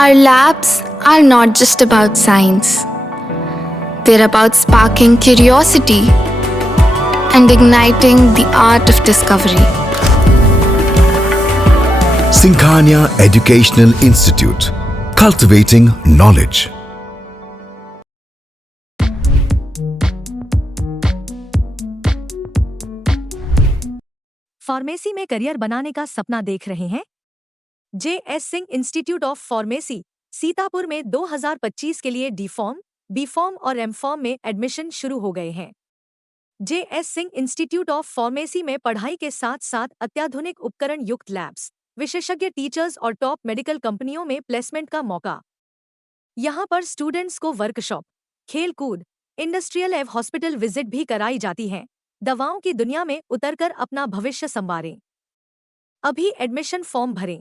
Our labs are not just about science. They're about sparking curiosity and igniting the art of discovery. Singhania Educational Institute, cultivating knowledge. Pharmacy में career बनाने का सपना देख रहे हैं? JS. Singh institute of pharmacy Sitapur में 2025 के लिए डी.फॉर्म, बी.फॉर्म और एम.फॉर्म में एडमिशन शुरू हो गए हैं। JS. Singh institute of pharmacy में पढ़ाई के साथ साथ अत्याधुनिक उपकरण युक्त लैब्स, विशेषज्ञ टीचर्स और टॉप मेडिकल कंपनियों में प्लेसमेंट का मौका। यहाँ पर स्टूडेंट्स को वर्कशॉप, खेल कूद, इंडस्ट्रियल एवं हॉस्पिटल विजिट भी कराई जाती हैं। दवाओं की दुनिया में उतरकर अपना भविष्य संवारें। अभी एडमिशन फॉर्म भरें।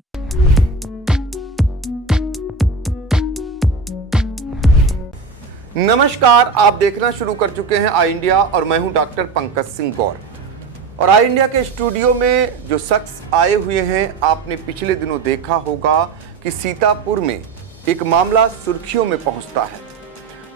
नमस्कार, आप देखना शुरू कर चुके हैं आई इंडिया और मैं हूं डॉक्टर पंकज सिंह गौर। और आई इंडिया के स्टूडियो में जो शख्स आए हुए हैं, आपने पिछले दिनों देखा होगा कि सीतापुर में एक मामला सुर्खियों में पहुंचता है,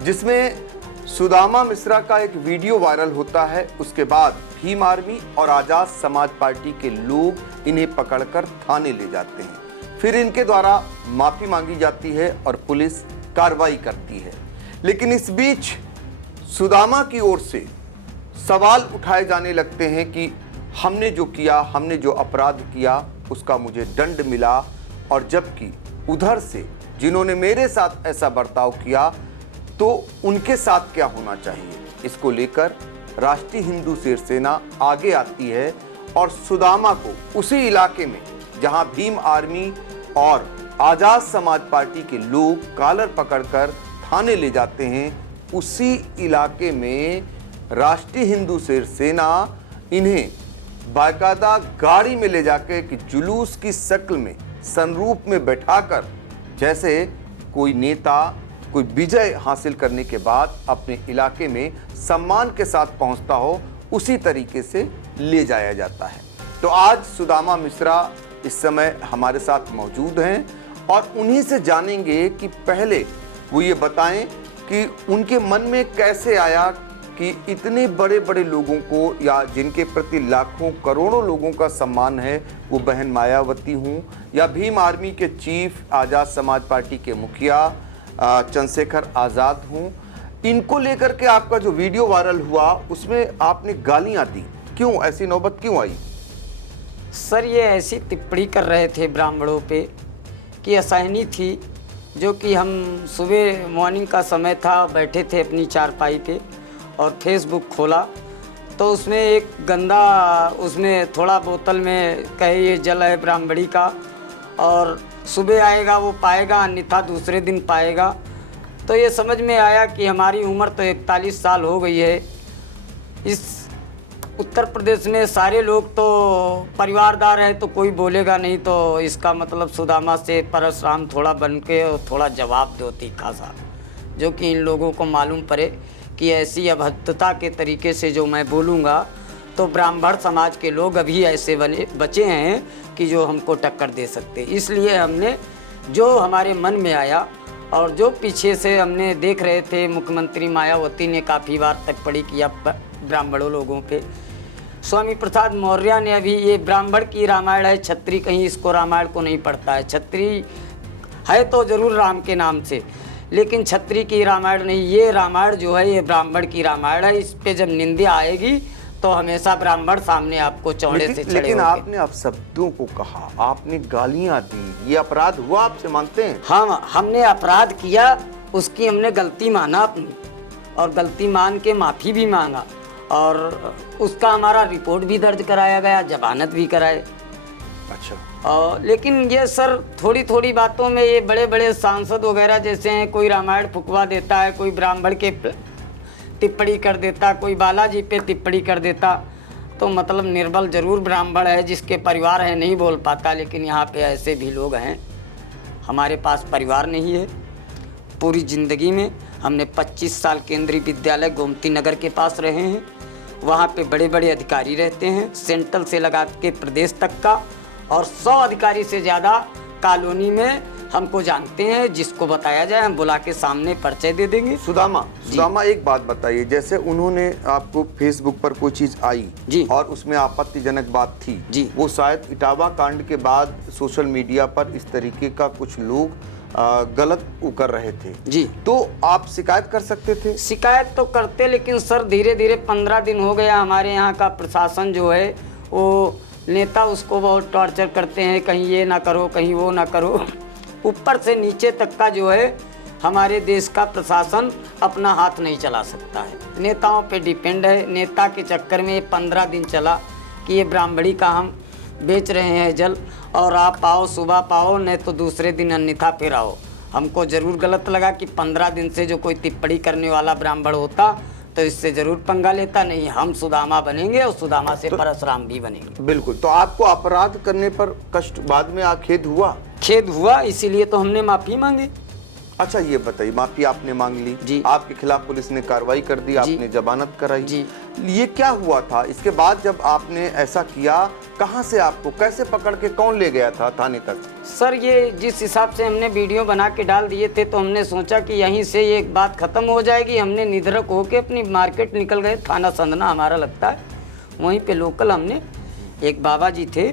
जिसमें सुदामा मिश्रा का एक वीडियो वायरल होता है। उसके बाद भीम आर्मी और आजाद समाज पार्टी के लोग इन्हें पकड़कर थाने ले जाते हैं। फिर इनके द्वारा माफी मांगी जाती है और पुलिस कार्रवाई करती है। लेकिन इस बीच सुदामा की ओर से सवाल उठाए जाने लगते हैं कि हमने जो किया, हमने जो अपराध किया, उसका मुझे दंड मिला, और जबकि उधर से जिन्होंने मेरे साथ ऐसा बर्ताव किया तो उनके साथ क्या होना चाहिए। इसको लेकर राष्ट्रीय हिंदू शेर सेना आगे आती है और सुदामा को उसी इलाके में जहां भीम आर्मी और आजाद समाज पार्टी के लोग कॉलर पकड़कर थाने ले जाते हैं, उसी इलाके में राष्ट्रीय हिंदू शेर सेना इन्हें बाकायदा गाड़ी में ले जाकर कि जुलूस की शक्ल में, सनरूफ में बैठाकर, जैसे कोई नेता कोई विजय हासिल करने के बाद अपने इलाके में सम्मान के साथ पहुंचता हो, उसी तरीके से ले जाया जाता है। तो आज सुदामा मिश्रा इस समय हमारे साथ मौजूद हैं और उन्हीं से जानेंगे कि पहले वो ये बताएं कि उनके मन में कैसे आया कि इतने बड़े बड़े लोगों को, या जिनके प्रति लाखों करोड़ों लोगों का सम्मान है, वो बहन मायावती हूँ या भीम आर्मी के चीफ, आजाद समाज पार्टी के मुखिया चंद्रशेखर आजाद हूँ, इनको लेकर के आपका जो वीडियो वायरल हुआ उसमें आपने गालियां दी, क्यों? ऐसी नौबत क्यों आई? सर, ये ऐसी टिप्पणी कर रहे थे ब्राह्मणों पे कि असहनीय थी, जो कि हम सुबह मॉर्निंग का समय था, बैठे थे अपनी चारपाई पे और फेसबुक खोला तो उसमें एक गंदा, उसमें थोड़ा बोतल में कहे ये जल है ब्राह्मणी का, और सुबह आएगा वो पाएगा, अन्यथा दूसरे दिन पाएगा। तो ये समझ में आया कि हमारी उम्र तो 41 साल हो गई है। इस उत्तर प्रदेश में सारे लोग तो परिवारदार है, तो कोई बोलेगा नहीं, तो इसका मतलब सुदामा से परशुराम थोड़ा बन के और थोड़ा जवाब दो तीखा सा, जो कि इन लोगों को मालूम पड़े कि ऐसी अभद्रता के तरीके से जो मैं बोलूँगा तो ब्राह्मण समाज के लोग अभी ऐसे बचे हैं कि जो हमको टक्कर दे सकते। इसलिए हमने जो हमारे मन में आया और जो पीछे से हमने देख रहे थे, मुख्यमंत्री मायावती ने काफ़ी बार टिप्पणी किया ब्राह्मणों लोगों पे। स्वामी प्रसाद मौर्य ने अभी ये ब्राह्मण की रामायण है, छत्री कहीं इसको रामायण को नहीं पढ़ता है। छत्री है तो ज़रूर राम के नाम से, लेकिन छत्री की रामायण नहीं, ये रामायण जो है ये ब्राह्मण की रामायण है। इस पे जब निंदा आएगी तो हमेशा ब्राह्मण सामने आपको चौड़े से चढ़े। लेकिन आपने अब शब्दों को कहा, आपने गालियां दी, ये अपराध हुआ, आपसे मांगते हैं? हाँ, हमने अपराध किया, उसकी हमने गलती माना अपनी, और गलती मान के माफ़ी भी मांगा, और उसका हमारा रिपोर्ट भी दर्ज कराया गया, जमानत भी कराए। अच्छा। लेकिन ये सर थोड़ी थोड़ी बातों में ये बड़े बड़े सांसद वगैरह जैसे हैं, कोई रामायण फुकवा देता है, कोई ब्राह्मण के टिप्पणी कर देता, कोई बालाजी पे टिप्पणी कर देता, तो मतलब निर्बल जरूर ब्राह्मण है, जिसके परिवार है नहीं बोल पाता। लेकिन यहाँ पे ऐसे भी लोग हैं, हमारे पास परिवार नहीं है। पूरी ज़िंदगी में हमने 25 साल केंद्रीय विद्यालय गोमती नगर के पास रहे हैं, वहाँ पे बड़े बड़े अधिकारी रहते हैं, सेंट्रल से लगा के प्रदेश तक का, और 100 अधिकारी से ज़्यादा कॉलोनी में हमको जानते हैं, जिसको बताया जाए हम बुला के सामने परिचय दे देंगे। सुदामा एक बात बताइए, जैसे उन्होंने आपको फेसबुक पर कोई चीज आई जी और उसमें आपत्तिजनक बात थी जी, वो शायद इटावा कांड के बाद सोशल मीडिया पर इस तरीके का कुछ लोग गलत कर रहे थे जी, तो आप शिकायत कर सकते थे? शिकायत तो करते, लेकिन सर धीरे धीरे 15 दिन हो गया, हमारे यहाँ का प्रशासन जो है वो नेता उसको बहुत टॉर्चर करते हैं, कहीं ये ना करो, कहीं वो ना करो। ऊपर से नीचे तक का जो है हमारे देश का प्रशासन अपना हाथ नहीं चला सकता है, नेताओं पे डिपेंड है। नेता के चक्कर में 15 दिन चला कि ये ब्राह्मणी का हम बेच रहे हैं जल, और आप पाओ सुबह पाओ, नहीं तो दूसरे दिन अन्यथा फिर आओ। हमको ज़रूर गलत लगा कि 15 दिन से जो कोई टिप्पणी करने वाला ब्राह्मण होता तो इससे ज़रूर पंगा लेता। नहीं, हम सुदामा बनेंगे और सुदामा से परशुराम भी बनेंगे। बिल्कुल। तो आपको अपराध करने पर कष्ट बाद में खेद हुआ? खेद हुआ, इसीलिए तो हमने माफ़ी मांगी। अच्छा ये बताइए, माफी आपने मांग ली जी, आपके खिलाफ पुलिस ने कार्रवाई कर दी, आपने जमानत कराई जी, ये क्या हुआ था? इसके बाद जब आपने ऐसा किया, कहां से आपको कैसे पकड़ के कौन ले गया था थाने तक? सर ये जिस हिसाब से हमने वीडियो बना के डाल दिए थे तो हमने सोचा कि यहीं से ये बात खत्म हो जाएगी। हमने निधड़क होके अपनी मार्केट निकल गए, थाना संधना हमारा लगता है, वहीं पे लोकल हमने एक बाबा जी थे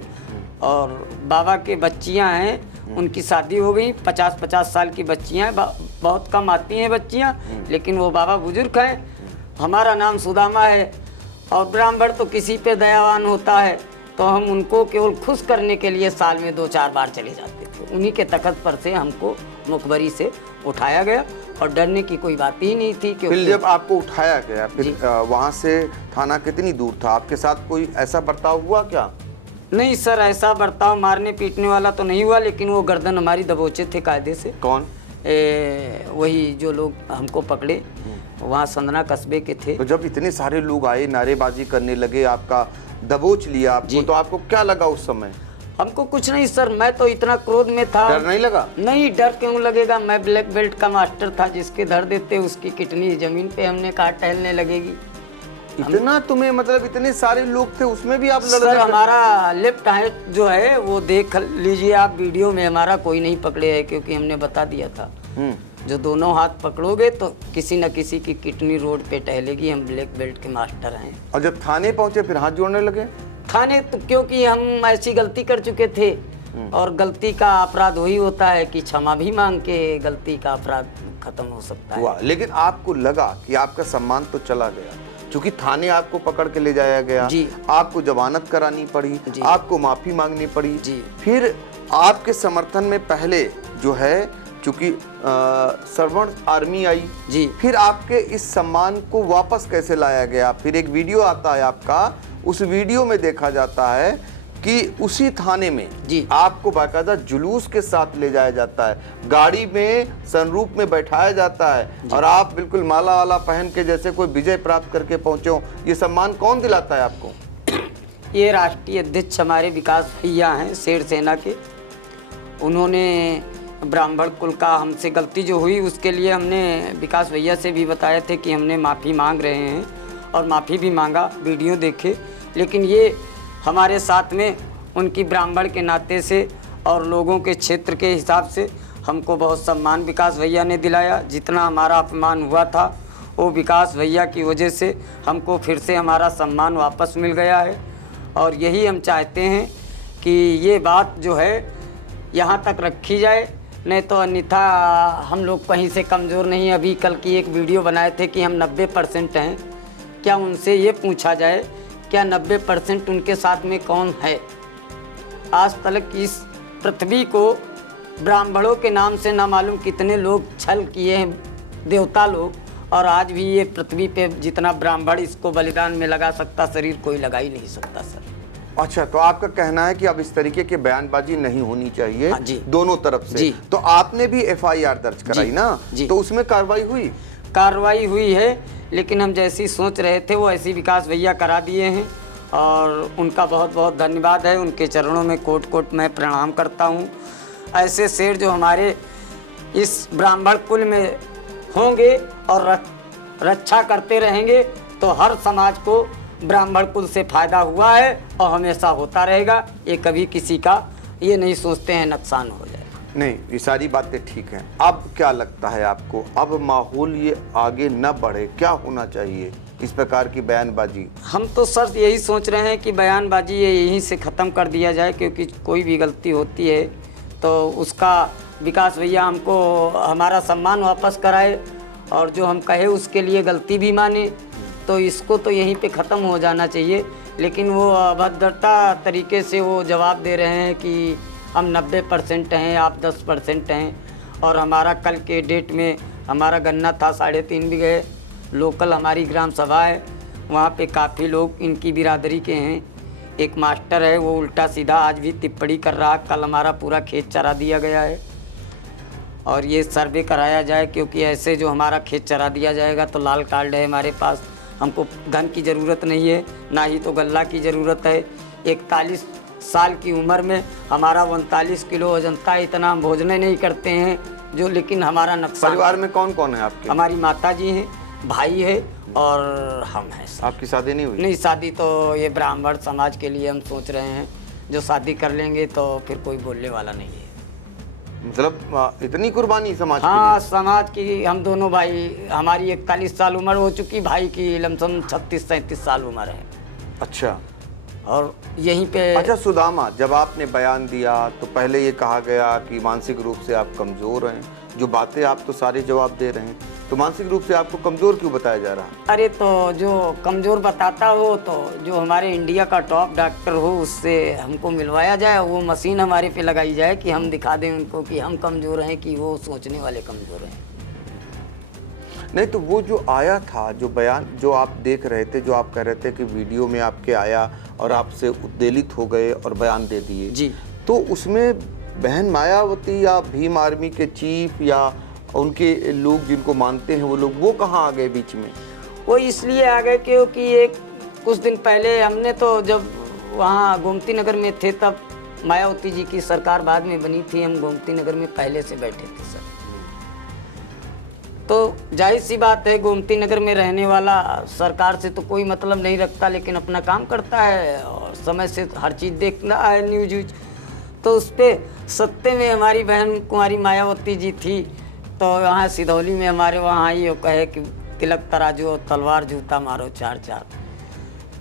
और बाबा के बच्चियां हैं, उनकी शादी हो गई, 50-50 साल की बच्चियां हैं, बहुत कम आती हैं बच्चियां, लेकिन वो बाबा बुजुर्ग हैं। हमारा नाम सुदामा है और ब्राह्मण तो किसी पे दयावान होता है, तो हम उनको केवल खुश करने के लिए साल में 2-4 बार चले जाते थे। उन्हीं के तखत पर से हमको मुखबरी से उठाया गया और डरने की कोई बात ही नहीं थी। फिर जब आपको उठाया गया, फिर वहाँ से थाना कितनी दूर था? आपके साथ कोई ऐसा बर्ताव हुआ क्या? नहीं सर, ऐसा बर्ताव मारने पीटने वाला तो नहीं हुआ, लेकिन वो गर्दन हमारी दबोचे थे कायदे से। कौन? वही जो लोग हमको पकड़े वहाँ संधना कस्बे के थे। तो जब इतने सारे लोग आए, नारेबाजी करने लगे, आपका दबोच लिया आपको, तो आपको क्या लगा उस समय? हमको कुछ नहीं सर, मैं तो इतना क्रोध में था। डर नहीं लगा? नहीं, डर क्यों लगेगा, मैं ब्लैक बेल्ट का मास्टर था, जिसके धर देते उसकी किडनी जमीन पे हमने कहा टहलने लगेगी। इतना तुम्हें मतलब इतने सारे लोग थे उसमें भी आप लड़ सर हमारा लेफ्ट हैंड जो है वो देख लीजिए आप वीडियो में, हमारा कोई नहीं पकड़े है क्योंकि हमने बता दिया था। जो दोनों हाथ पकड़ोगे तो किसी न किसी की किडनी रोड पे टहलेगी, हम ब्लैक बेल्ट के मास्टर हैं। और जब थाने पहुंचे फिर हाथ जोड़ने लगे? थाने तो क्योंकि हम ऐसी गलती कर चुके थे और गलती का अपराध वही होता है कि क्षमा भी मांग के गलती का अपराध खत्म हो सकता है। लेकिन आपको लगा कि आपका सम्मान तो चला गया, क्योंकि थाने आपको पकड़ के ले जाया गया जी, आपको जमानत करानी पड़ी, आपको माफी मांगनी पड़ी जी। फिर आपके समर्थन में पहले जो है चूंकि सर्वेंट आर्मी आई जी, फिर आपके इस सम्मान को वापस कैसे लाया गया? फिर एक वीडियो आता है आपका, उस वीडियो में देखा जाता है कि उसी थाने में जी आपको बाकायदा जुलूस के साथ ले जाया जाता है, गाड़ी में सनरूफ में बैठाया जाता है और आप बिल्कुल माला वाला पहन के जैसे कोई विजय प्राप्त करके पहुंचे हो। ये सम्मान कौन दिलाता है आपको? ये राष्ट्रीय अध्यक्ष हमारे विकास भैया हैं शेर सेना के, उन्होंने ब्राह्मण कुल का हमसे गलती जो हुई उसके लिए हमने विकास भैया से भी बताए थे कि हमने माफ़ी मांग रहे हैं और माफ़ी भी मांगा, वीडियो देखे। लेकिन ये हमारे साथ में उनकी ब्राह्मण के नाते से और लोगों के क्षेत्र के हिसाब से हमको बहुत सम्मान विकास भैया ने दिलाया। जितना हमारा अपमान हुआ था वो विकास भैया की वजह से हमको फिर से हमारा सम्मान वापस मिल गया है और यही हम चाहते हैं कि ये बात जो है यहाँ तक रखी जाए, नहीं तो अन्यथा हम लोग कहीं से कमज़ोर नहीं। अभी कल की एक वीडियो बनाए थे कि हम 90% हैं, क्या उनसे ये पूछा जाए क्या 90% उनके साथ में कौन है? आज तक इस पृथ्वी को ब्राह्मणों के नाम से ना मालूम कितने लोग छल किए हैं, देवता लोग, और आज भी ये पृथ्वी पे जितना ब्राह्मण इसको बलिदान में लगा सकता, शरीर कोई लगा ही नहीं सकता सर। अच्छा, तो आपका कहना है कि अब इस तरीके की बयानबाजी नहीं होनी चाहिए जी, दोनों तरफ से जी। तो आपने भी FIR दर्ज कराई ना जी, तो उसमें कार्रवाई हुई? कार्रवाई हुई है, लेकिन हम जैसी सोच रहे थे वो ऐसी विकास भैया करा दिए हैं और उनका बहुत बहुत धन्यवाद है। उनके चरणों में कोट कोट मैं प्रणाम करता हूँ। ऐसे शेर जो हमारे इस ब्राह्मण कुल में होंगे और रक्षा करते रहेंगे तो हर समाज को ब्राह्मण कुल से फायदा हुआ है और हमेशा होता रहेगा। ये कभी किसी का ये नहीं सोचते हैं नुकसान हो जाए। नहीं, ये सारी बातें ठीक हैं। अब क्या लगता है आपको, अब माहौल ये आगे न बढ़े, क्या होना चाहिए इस प्रकार की बयानबाजी? हम तो सर यही सोच रहे हैं कि बयानबाजी ये यहीं से ख़त्म कर दिया जाए, क्योंकि कोई भी गलती होती है तो उसका विकास भैया हमको हमारा सम्मान वापस कराए, और जो हम कहे उसके लिए गलती भी माने, तो इसको तो यहीं पे ख़त्म हो जाना चाहिए। लेकिन वो अभद्रता तरीके से वो जवाब दे रहे हैं कि हम 90% हैं, आप 10% हैं, और हमारा कल के डेट में हमारा गन्ना था 3.5 बीघे, लोकल हमारी ग्राम सभा है, वहाँ पे काफ़ी लोग इनकी बिरादरी के हैं। एक मास्टर है वो उल्टा सीधा आज भी टिप्पणी कर रहा, कल हमारा पूरा खेत चरा दिया गया है, और ये सर्वे कराया जाए, क्योंकि ऐसे जो हमारा खेत चरा दिया जाएगा तो लाल कार्ड है हमारे पास, हमको धन की ज़रूरत नहीं है, ना ही तो गल्ला की ज़रूरत है। 41 साल की उम्र में हमारा 39 किलो वजन था, इतना हम भोजन नहीं करते हैं जो, लेकिन हमारा नुकसान। परिवार में कौन कौन है आपके? हमारी माता जी हैं, भाई है और हम हैं। आपकी शादी नहीं हुई? नहीं, शादी तो ये ब्राह्मण समाज के लिए हम सोच रहे हैं, जो शादी कर लेंगे तो फिर कोई बोलने वाला नहीं है। मतलब इतनी कुर्बानी समाज हाँ, के लिए? समाज की हम दोनों भाई, हमारी 41 साल उम्र हो चुकी, भाई की लमसम 36-37 साल उम्र है। अच्छा, और यहीं पे अच्छा सुदामा, जब आपने बयान दिया तो पहले ये कहा गया कि मानसिक रूप से आप कमज़ोर हैं, जो बातें आप तो सारे जवाब दे रहे हैं, तो मानसिक रूप से आपको कमज़ोर क्यों बताया जा रहा है? अरे तो जो कमज़ोर बताता हो तो जो हमारे इंडिया का टॉप डॉक्टर हो उससे हमको मिलवाया जाए, वो मशीन हमारे पे लगाई जाए कि हम दिखा दें उनको कि हम कमज़ोर हैं कि वो सोचने वाले कमज़ोर हैं। नहीं तो वो जो आया था, जो बयान जो आप देख रहे थे, जो आप कह रहे थे कि वीडियो में आपके आया और आपसे उत्तेजित हो गए और बयान दे दिए जी, तो उसमें बहन मायावती या भीम आर्मी के चीफ या उनके लोग जिनको मानते हैं वो कहाँ आ गए बीच में? वो इसलिए आ गए क्योंकि एक कुछ दिन पहले हमने तो जब वहाँ गोमती नगर में थे तब मायावती जी की सरकार बाद में बनी थी, हम गोमती नगर में पहले से बैठे थे सर। तो जाहिर सी बात है, गोमती नगर में रहने वाला सरकार से तो कोई मतलब नहीं रखता, लेकिन अपना काम करता है और समय से हर चीज़ देखना है, न्यूज। तो उस पर सत्ते में हमारी बहन कुंवारी मायावती जी थी, तो यहाँ सिधौली में हमारे वहाँ आई और कहे कि तिलक तराजू और तलवार जूता मारो 4-4।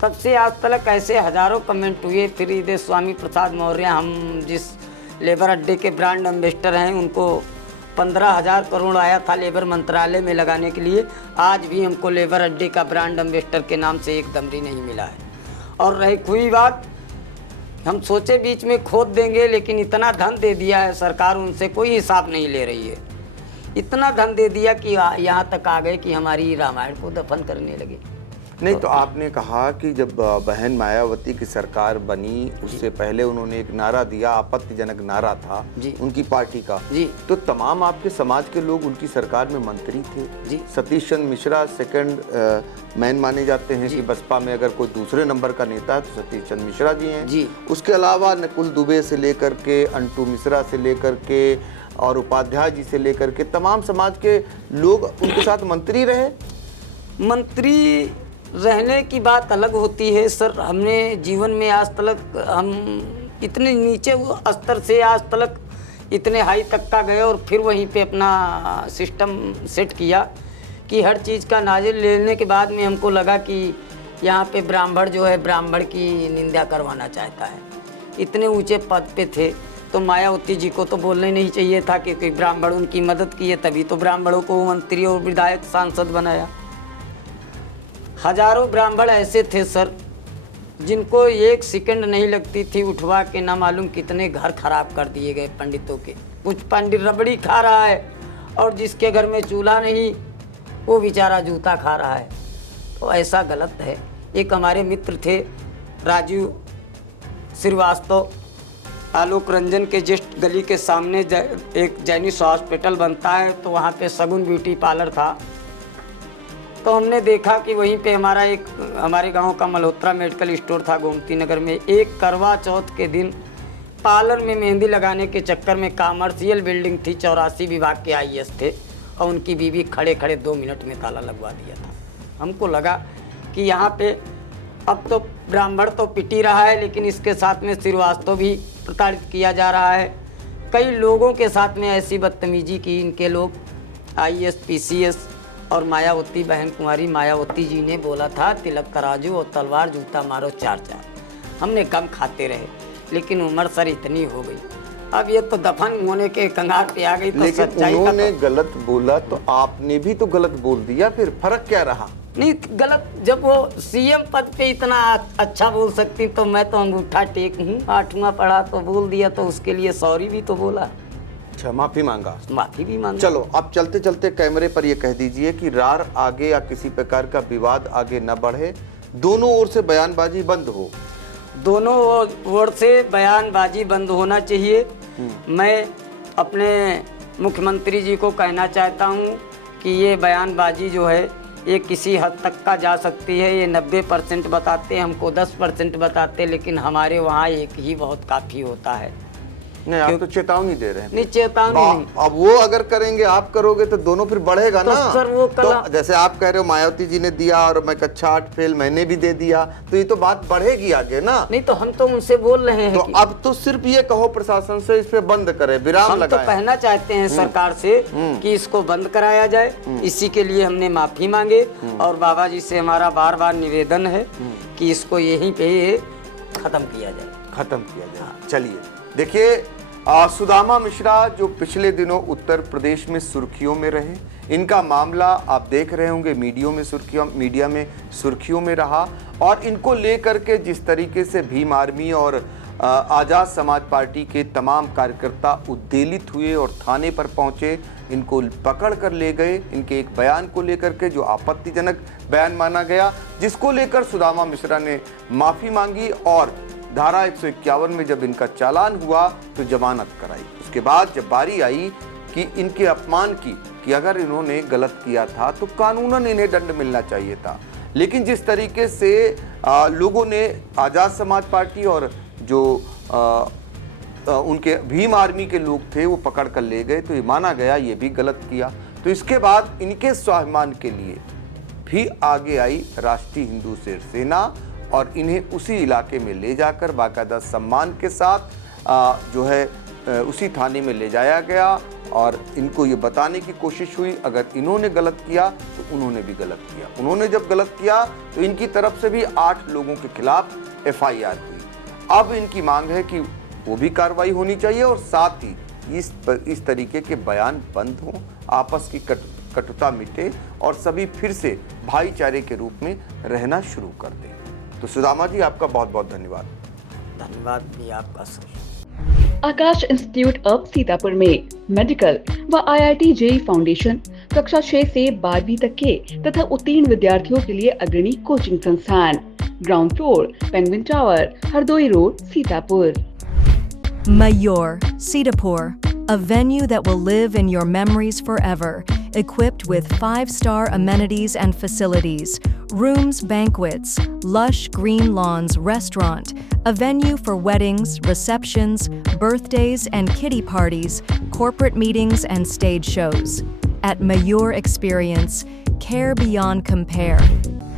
तब से आज तक ऐसे हज़ारों कमेंट हुए। फिर इधर स्वामी प्रसाद मौर्य, हम जिस लेबर अड्डे के ब्रांड एम्बेसडर हैं, उनको 15,000 करोड़ आया था लेबर मंत्रालय में लगाने के लिए, आज भी हमको लेबर अड्डे का ब्रांड एम्बेसडर के नाम से एक दमड़ी नहीं मिला है। और रही हुई बात, हम सोचे बीच में खोद देंगे, लेकिन इतना धन दे दिया है सरकार, उनसे कोई हिसाब नहीं ले रही है। इतना धन दे दिया कि यहाँ तक आ गए कि हमारी रामायण को दफन करने लगे। नहीं तो आपने कहा कि जब बहन मायावती की सरकार बनी उससे पहले उन्होंने एक नारा दिया, आपत्तिजनक नारा था जी, उनकी पार्टी का जी, तो तमाम आपके समाज के लोग उनकी सरकार में मंत्री थे जी। सतीश चंद्र मिश्रा सेकंड मैन माने जाते हैं कि बसपा में अगर कोई दूसरे नंबर का नेता है तो सतीश चंद्र मिश्रा जी हैं जी। उसके अलावा नकुल दुबे से लेकर के, अंटू मिश्रा से लेकर के और उपाध्याय जी से लेकर के तमाम समाज के लोग उनके साथ मंत्री रहे। मंत्री रहने की बात अलग होती है सर। हमने जीवन में आज तक हम इतने नीचे स्तर से आज तक इतने हाई तक का गए और फिर वहीं पे अपना सिस्टम सेट किया कि हर चीज़ का नाजिल लेने के बाद में हमको लगा कि यहाँ पे ब्राह्मण जो है ब्राह्मण की निंदा करवाना चाहता है। इतने ऊंचे पद पे थे तो मायावती जी को तो बोलना ही नहीं चाहिए था, क्योंकि ब्राह्मण उनकी मदद की है, तभी तो ब्राह्मणों को मंत्री और विधायक सांसद बनाया। हजारों ब्राह्मण ऐसे थे सर जिनको एक सेकंड नहीं लगती थी उठवा के ना मालूम कितने घर खराब कर दिए गए पंडितों के। कुछ पंडित रबड़ी खा रहा है और जिसके घर में चूल्हा नहीं वो बेचारा जूता खा रहा है। तो ऐसा गलत है। एक हमारे मित्र थे राजीव श्रीवास्तव, आलोक रंजन के जस्ट गली के सामने एक जैनिश हॉस्पिटल बनता है, तो वहाँ पे सगुन ब्यूटी पार्लर था। तो हमने देखा कि वहीं पे हमारे गांव का मल्होत्रा मेडिकल स्टोर था गोमती नगर में। एक करवा चौथ के दिन पार्लर में मेहंदी लगाने के चक्कर में कमर्शियल बिल्डिंग थी, 84 विभाग के IAS थे और उनकी बीवी खड़े खड़े 2 मिनट में ताला लगवा दिया था। हमको लगा कि यहाँ पे अब तो ब्राह्मण तो पिटी रहा है, लेकिन इसके साथ में श्रीवास्तव भी प्रताड़ित किया जा रहा है। कई लोगों के साथ में ऐसी बदतमीजी की इनके लोग। IAS PCS और मायावती बहन कुमारी मायावती जी ने बोला था तिलक तराजू और तलवार जूता मारो 4-4। हमने कम खाते रहे, लेकिन उम्र सर इतनी हो गई, अब ये तो दफन होने के कंगार पे आ गई। तो लेकिन सच्चाई का उन्होंने तो गलत बोला तो आपने भी तो गलत बोल दिया, फिर फर्क क्या रहा? नहीं गलत, जब वो CM पद पे इतना अच्छा बोल सकती तो मैं तो अंगूठा टेक हूँ, 8वां पढ़ा तो बोल दिया, तो उसके लिए सॉरी भी तो बोला, अच्छा माफी मांगा, माफी भी मांगा। चलो अब चलते चलते कैमरे पर ये कह दीजिए कि रार आगे या किसी प्रकार का विवाद आगे न बढ़े, दोनों ओर से बयानबाजी बंद हो। दोनों ओर से बयानबाजी बंद होना चाहिए। मैं अपने मुख्यमंत्री जी को कहना चाहता हूँ कि ये बयानबाजी जो है ये किसी हद तक का जा सकती है। ये 90% बताते, हमको 10% बताते, लेकिन हमारे वहाँ एक ही बहुत काफ़ी होता है। नहीं आप तो चेतावनी दे रहे हैं। नहीं चेतावनी नहीं। अब वो अगर करेंगे आप करोगे तो दोनों फिर बढ़ेगा तो ना। सर वो तो जैसे आप कह रहे हो मायावती जी ने दिया और मैं कक्षा 8 फेल मैंने भी दे दिया, तो ये तो बात बढ़ेगी आगे ना। नहीं तो हम तो उनसे बोल रहे हैं तो कि अब तो सिर्फ ये कहो प्रशासन से इस पे बंद करे, विराम हम तो लगाए। कहना चाहते हैं सरकार से कि इसको बंद कराया जाए। इसी के लिए हमने माफी मांगे और बाबा जी से हमारा बार बार निवेदन है कि इसको यहीं पे खत्म किया जाए। खत्म किया जाए। चलिए देखिए, सुदामा मिश्रा जो पिछले दिनों उत्तर प्रदेश में सुर्खियों में रहे, इनका मामला आप देख रहे होंगे मीडिया में सुर्खियों में रहा, और इनको लेकर के जिस तरीके से भीम आर्मी और आज़ाद समाज पार्टी के तमाम कार्यकर्ता उद्वेलित हुए और थाने पर पहुंचे, इनको पकड़ कर ले गए, इनके एक बयान को लेकर के जो आपत्तिजनक बयान माना गया, जिसको लेकर सुदामा मिश्रा ने माफ़ी मांगी और धारा 151 में जब इनका चालान हुआ तो जमानत कराई। उसके बाद जब बारी आई कि इनके अपमान की, कि अगर इन्होंने गलत किया था तो कानूनन इन्हें दंड मिलना चाहिए था, लेकिन जिस तरीके से लोगों ने आज़ाद समाज पार्टी और जो उनके भीम आर्मी के लोग थे वो पकड़ कर ले गए, तो ये माना गया ये भी गलत किया। तो इसके बाद इनके स्वाभिमान के लिए भी आगे आई राष्ट्रीय हिंदू शेर सेना और इन्हें उसी इलाके में ले जाकर बाकायदा सम्मान के साथ जो है उसी थाने में ले जाया गया और इनको ये बताने की कोशिश हुई अगर इन्होंने गलत किया तो उन्होंने भी गलत किया। उन्होंने जब गलत किया तो इनकी तरफ से भी 8 लोगों के खिलाफ FIR हुई। अब इनकी मांग है कि वो भी कार्रवाई होनी चाहिए और साथ ही इस तरीके के बयान बंद हों, आपस की कटुता मिटे और सभी फिर से भाईचारे के रूप में रहना शुरू कर दें। तो सुदामा जी आपका बहुत बहुत धन्यवाद। धन्यवाद भी आपका sir. Akash institute of Sitapur में मेडिकल व IIT JEE फाउंडेशन कक्षा 6 से 12वीं तक के तथा उत्तीर्ण विद्यार्थियों के लिए अग्रणी कोचिंग संस्थान। Ground floor, penguin tower, Hardoi road, Sitapur. Mayur, Sitapur, a venue that will live in your memories forever, equipped with 5-star amenities and facilities, rooms, banquets, lush green lawns, restaurant, a venue for weddings, receptions, birthdays and kiddie parties, corporate meetings and stage shows. At Mayur Experience, care beyond compare.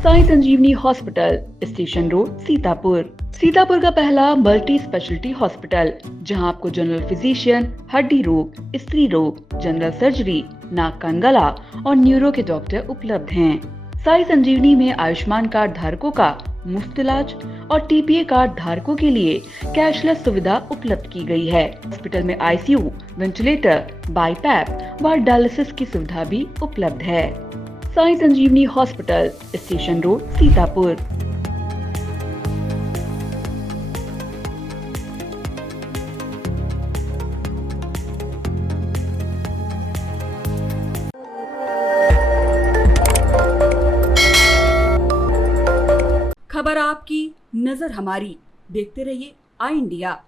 Sai Sanjeevani hospital, station road, Sitapur. Sitapur का पहला multi speciality hospital जहां आपको general physician, हड्डी रोग, स्त्री रोग, general surgery, नाक कान गला और न्यूरो के डॉक्टर उपलब्ध हैं। साई संजीवनी में आयुष्मान कार्ड धारकों का मुफ्त इलाज और TPA कार्ड धारकों के लिए कैशलेस सुविधा उपलब्ध की गई है। हॉस्पिटल में ICU, वेंटिलेटर, बाईपैप व डायलिसिस की सुविधा भी उपलब्ध है। Sai Sanjeevani hospital, station road, Sitapur. खबर आपकी, नजर हमारी। देखते रहिए आई इंडिया।